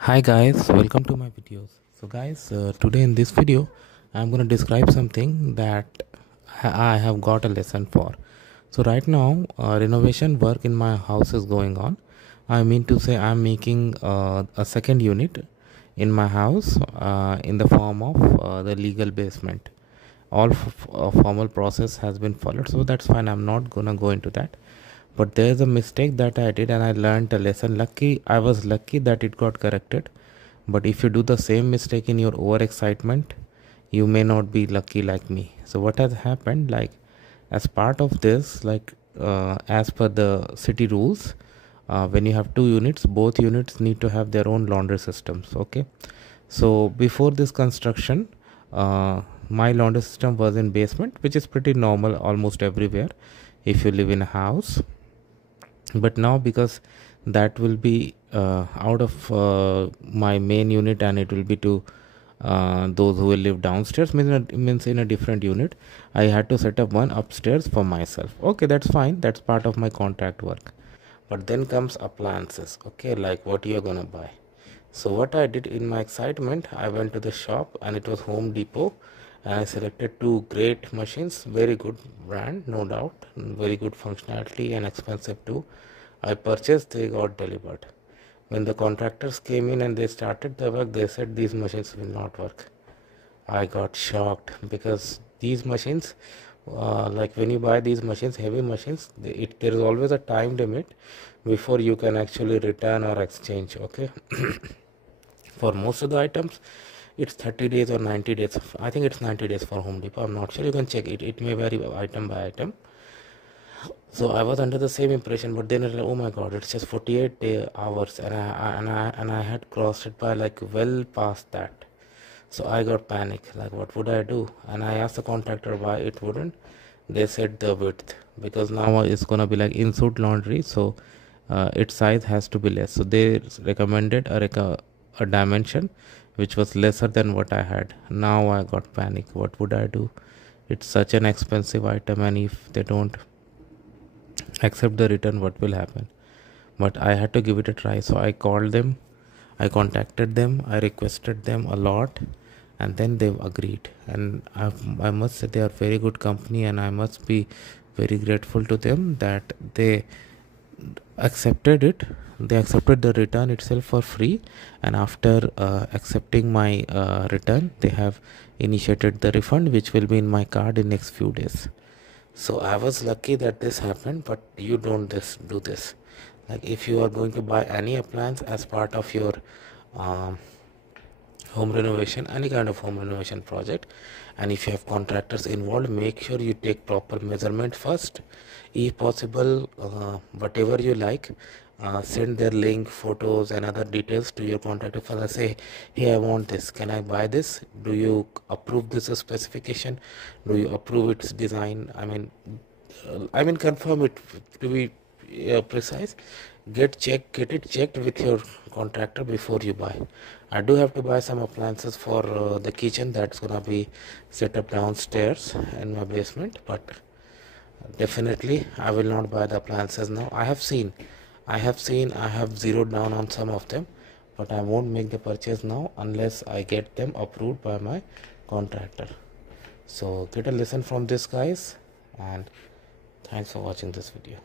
Hi guys, welcome to my videos. So guys, today in this video I'm going to describe something that I have got a lesson for. So right now renovation work in my house is going on. I mean to say I'm making a second unit in my house in the form of the legal basement. All formal process has been followed, so that's fine. I'm not gonna go into that, but there's a mistake that I did and I learned a lesson. I was lucky that it got corrected. But if you do the same mistake in your overexcitement, you may not be lucky like me. So what has happened, like as part of this, as per the city rules, when you have two units, both units need to have their own laundry systems. Okay, so before this construction, my laundry system was in basement, which is pretty normal almost everywhere if you live in a house. But now, because that will be out of my main unit and it will be to those who will live downstairs, means in a different unit, I had to set up one upstairs for myself. Okay, that's fine, that's part of my contract work. But then comes appliances. Okay, like what you're gonna buy. So what I did in my excitement, I went to the shop and it was Home Depot, and I selected two great machines, very good brand, no doubt, very good functionality and expensive too. I purchased, they got delivered. When the contractors came in and they started the work, they said these machines will not work. I got shocked because these machines, like when you buy these machines, heavy machines, there is always a time limit before you can actually return or exchange. Okay, for most of the items, it's 30 days or 90 days. I think it's 90 days for Home Depot. I'm not sure. You can check it. It may vary item by item. So I was under the same impression, but then oh my god, it's just 48 hours, and I had crossed it by like well past that. So I got panic, like what would I do? And I asked the contractor why it wouldn't. They said the width, because now it's gonna be like in-suit laundry, so its size has to be less. So they recommended a dimension which was lesser than what I had. Now I got panic. What would I do? It's such an expensive item, and if they don't accept the return, what will happen? But I had to give it a try. So I called them, I contacted them, I requested them a lot, and then they've agreed. And I must say they are very good company, and I must be very grateful to them that they accepted it. They accepted the return itself for free, and after accepting my return, they have initiated the refund, which will be in my card in next few days. So I was lucky that this happened. But you don't do this. Like if you are going to buy any appliance as part of your um, home renovation, any kind of home renovation project, and if you have contractors involved, make sure you take proper measurement first. If possible, whatever you like, send their link, photos and other details to your contractor. First say, hey, I want this, can I buy this? Do you approve this specification? Do you approve its design? I mean confirm it, to be precise. Get it checked with your contractor before you buy. I do have to buy some appliances for the kitchen that's gonna be set up downstairs in my basement, but definitely I will not buy the appliances now. I have zeroed down on some of them, but I won't make the purchase now unless I get them approved by my contractor. So get a lesson from this, guys, and thanks for watching this video.